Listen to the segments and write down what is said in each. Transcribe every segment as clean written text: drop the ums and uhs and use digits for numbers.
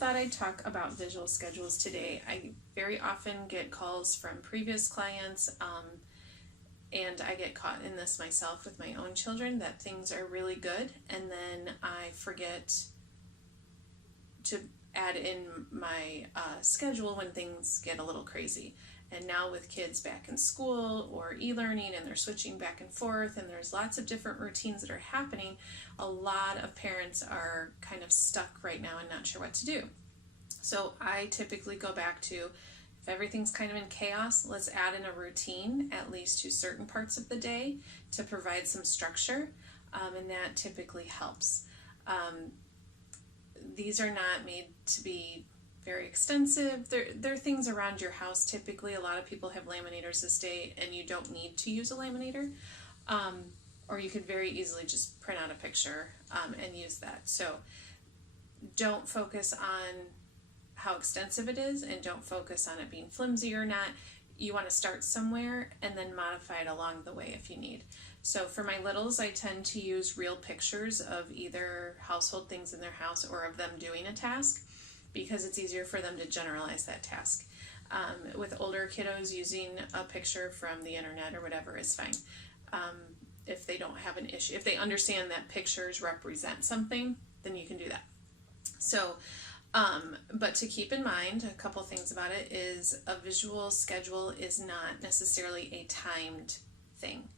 thought I'd talk about visual schedules today. I very often get calls from previous clients, and I get caught in this myself with my own children, that things are really good and then I forget to add in my schedule when things get a little crazy. And now with kids back in school or e-learning, and they're switching back and forth, and there's lots of different routines that are happening, a lot of parents are kind of stuck right now and not sure what to do. So I typically go back to, if everything's kind of in chaos, let's add in a routine, at least to certain parts of the day, to provide some structure, and that typically helps. These are not made to be very extensive. They're things around your house. Typically, a lot of people have laminators this day, and you don't need to use a laminator, or you could very easily just print out a picture and use that. So don't focus on how extensive it is, and don't focus on it being flimsy or not. You want to start somewhere and then modify it along the way if you need. So for my littles, I tend to use real pictures of either household things in their house or of them doing a task, because it's easier for them to generalize that task. With older kiddos, using a picture from the internet or whatever is fine. If they don't have an issue, if they understand that pictures represent something, then you can do that. So, but to keep in mind, a couple things about it is a visual schedule is not necessarily a timed thing.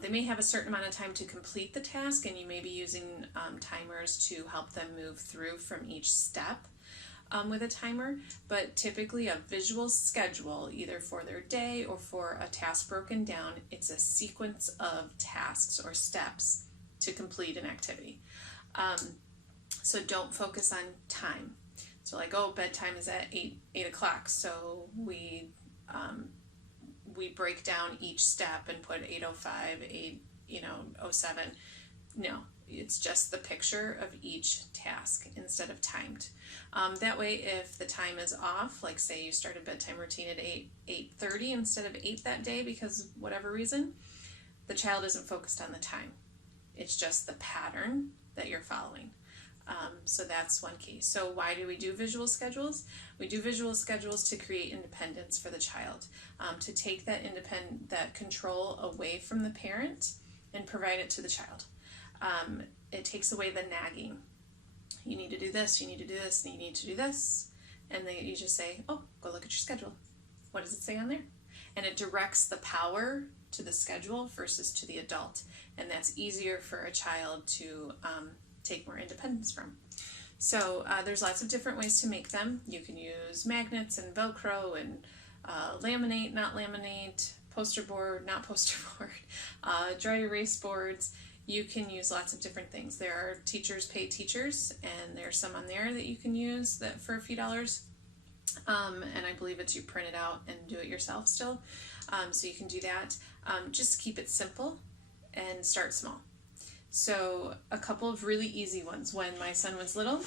They may have a certain amount of time to complete the task, and you may be using timers to help them move through from each step with a timer, but typically a visual schedule, either for their day or for a task broken down, it's a sequence of tasks or steps to complete an activity. So don't focus on time. So like, oh, bedtime is at 8 o'clock, so we break down each step and put 8:05, 8:07. No, it's just the picture of each task instead of timed. That way, if the time is off, like say you started bedtime routine at 8:30 instead of 8 that day because of whatever reason, the child isn't focused on the time. It's just the pattern that you're following. So that's one key. So why do we do visual schedules? We do visual schedules to create independence for the child, to take that control away from the parent and provide it to the child. It takes away the nagging. You need to do this, you need to do this, and you need to do this. And then you just say, oh, go look at your schedule. What does it say on there? And it directs the power to the schedule versus to the adult. And that's easier for a child to take more independence from. So there's lots of different ways to make them. You can use magnets and Velcro and laminate, not laminate, poster board, not poster board, dry erase boards. You can use lots of different things. There are Teachers Pay Teachers, and there's some on there that you can use that for a few dollars. And I believe it's you print it out and do it yourself still. So you can do that. Just keep it simple and start small. So a couple of really easy ones. When my son was little,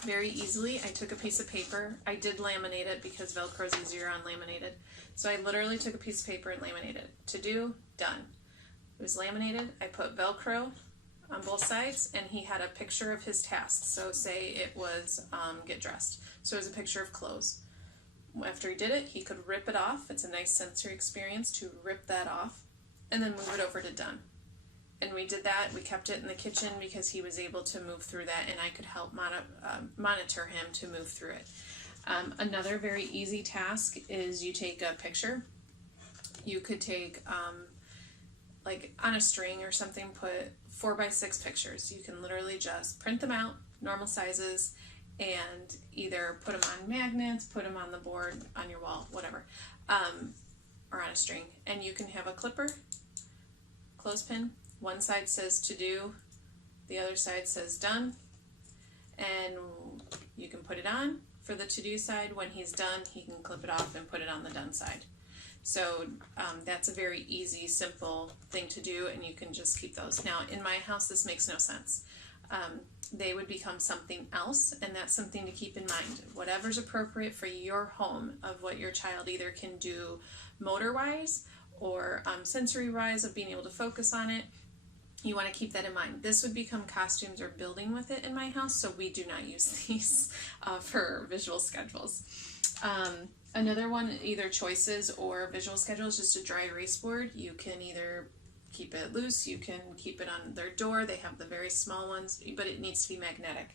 very easily, I took a piece of paper. I did laminate it because Velcro is easier on laminated. So I literally took a piece of paper and laminated it. To do, done. It was laminated. I put Velcro on both sides, and he had a picture of his task. So say it was get dressed. So it was a picture of clothes. After he did it, he could rip it off. It's a nice sensory experience to rip that off and then move it over to done. And we did that. We kept it in the kitchen because he was able to move through that, and I could help monitor him to move through it. Another very easy task is you take a picture. You could take, like on a string or something, put 4x6 pictures. You can literally just print them out, normal sizes, and either put them on magnets, put them on the board, on your wall, whatever, or on a string. And you can have a clipper, clothespin. One side says to do, the other side says done, and you can put it on for the to do side. When he's done, he can clip it off and put it on the done side. So that's a very easy, simple thing to do, and you can just keep those. Now, in my house, this makes no sense. They would become something else, and that's something to keep in mind. Whatever's appropriate for your home of what your child either can do motor-wise or sensory-wise of being able to focus on it, You want to keep that in mind. This would become costumes or building with it in my house, so we do not use these for visual schedules. Another one, either choices or visual schedules, just a dry erase board. You can either keep it loose, you can keep it on their door. They have the very small ones, but it needs to be magnetic.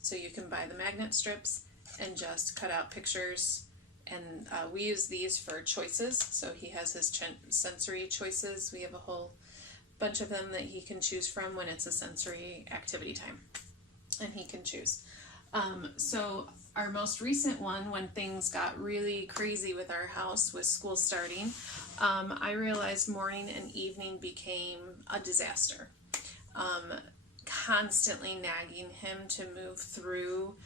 So you can buy the magnet strips and just cut out pictures. And we use these for choices. So he has his sensory choices. We have a whole bunch of them that he can choose from when it's a sensory activity time, and he can choose. So our most recent one, when things got really crazy with our house with school starting, I realized morning and evening became a disaster. Constantly nagging him to move through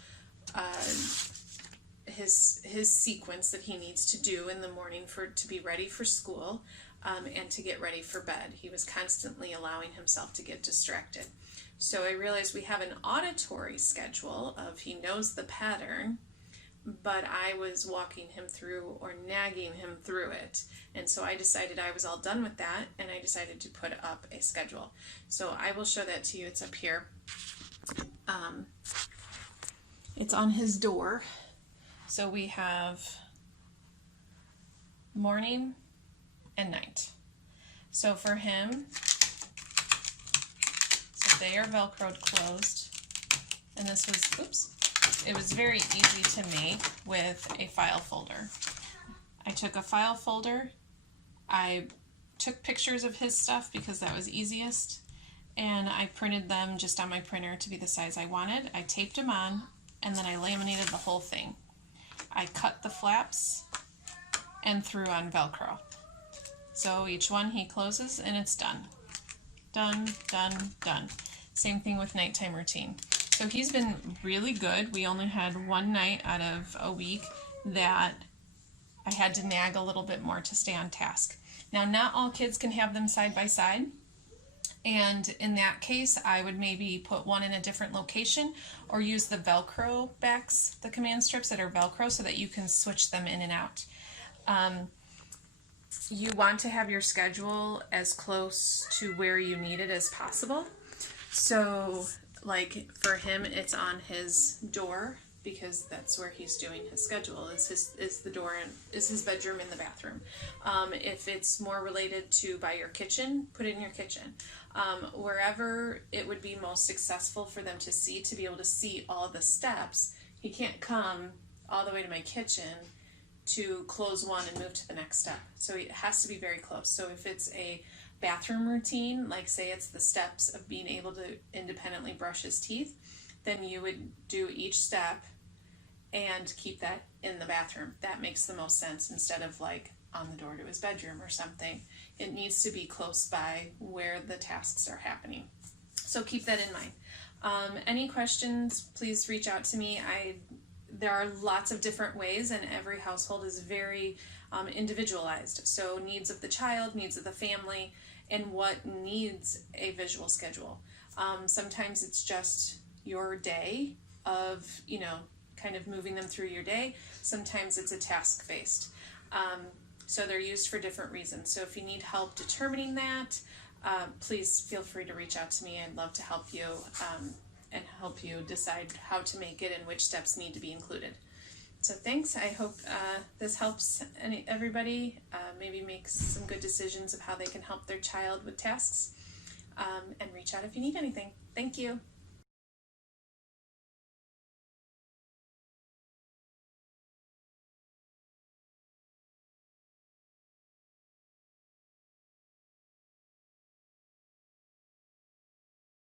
his sequence that he needs to do in the morning to be ready for school, and to get ready for bed. He was constantly allowing himself to get distracted. So I realized we have an auditory schedule of he knows the pattern, but I was walking him through or nagging him through it. And so I decided I was all done with that, and I decided to put up a schedule. So I will show that to you. It's up here. It's on his door. So we have morning and night. So for him, so they are Velcroed closed. And this was, oops, it was very easy to make with a file folder. I took a file folder, I took pictures of his stuff because that was easiest, and I printed them just on my printer to be the size I wanted. I taped them on, and then I laminated the whole thing. I cut the flaps and threw on Velcro. So each one he closes and it's done. Done, done, done. Same thing with nighttime routine. So he's been really good. We only had one night out of a week that I had to nag a little bit more to stay on task. Now, not all kids can have them side by side. And in that case, I would maybe put one in a different location or use the Velcro backs, the command strips that are Velcro, so that you can switch them in and out. You want to have your schedule as close to where you need it as possible. So, like for him, it's on his door because that's where he's doing his schedule. Is the door and is his bedroom in the bathroom. If it's more related to by your kitchen, put it in your kitchen. Wherever it would be most successful for them to see, to be able to see all the steps. He can't come all the way to my kitchen to close one and move to the next step. So it has to be very close. So if it's a bathroom routine, like say it's the steps of being able to independently brush his teeth, then you would do each step and keep that in the bathroom. That makes the most sense instead of like on the door to his bedroom or something. It needs to be close by where the tasks are happening. So keep that in mind. Any questions, please reach out to me. There are lots of different ways, and every household is very individualized. So needs of the child, needs of the family, and what needs a visual schedule. Sometimes it's just your day of, kind of moving them through your day. Sometimes it's a task-based. So they're used for different reasons. So if you need help determining that, please feel free to reach out to me. I'd love to help you and help you decide how to make it and which steps need to be included. So thanks. I hope this helps everybody maybe make some good decisions of how they can help their child with tasks, and reach out if you need anything. Thank you.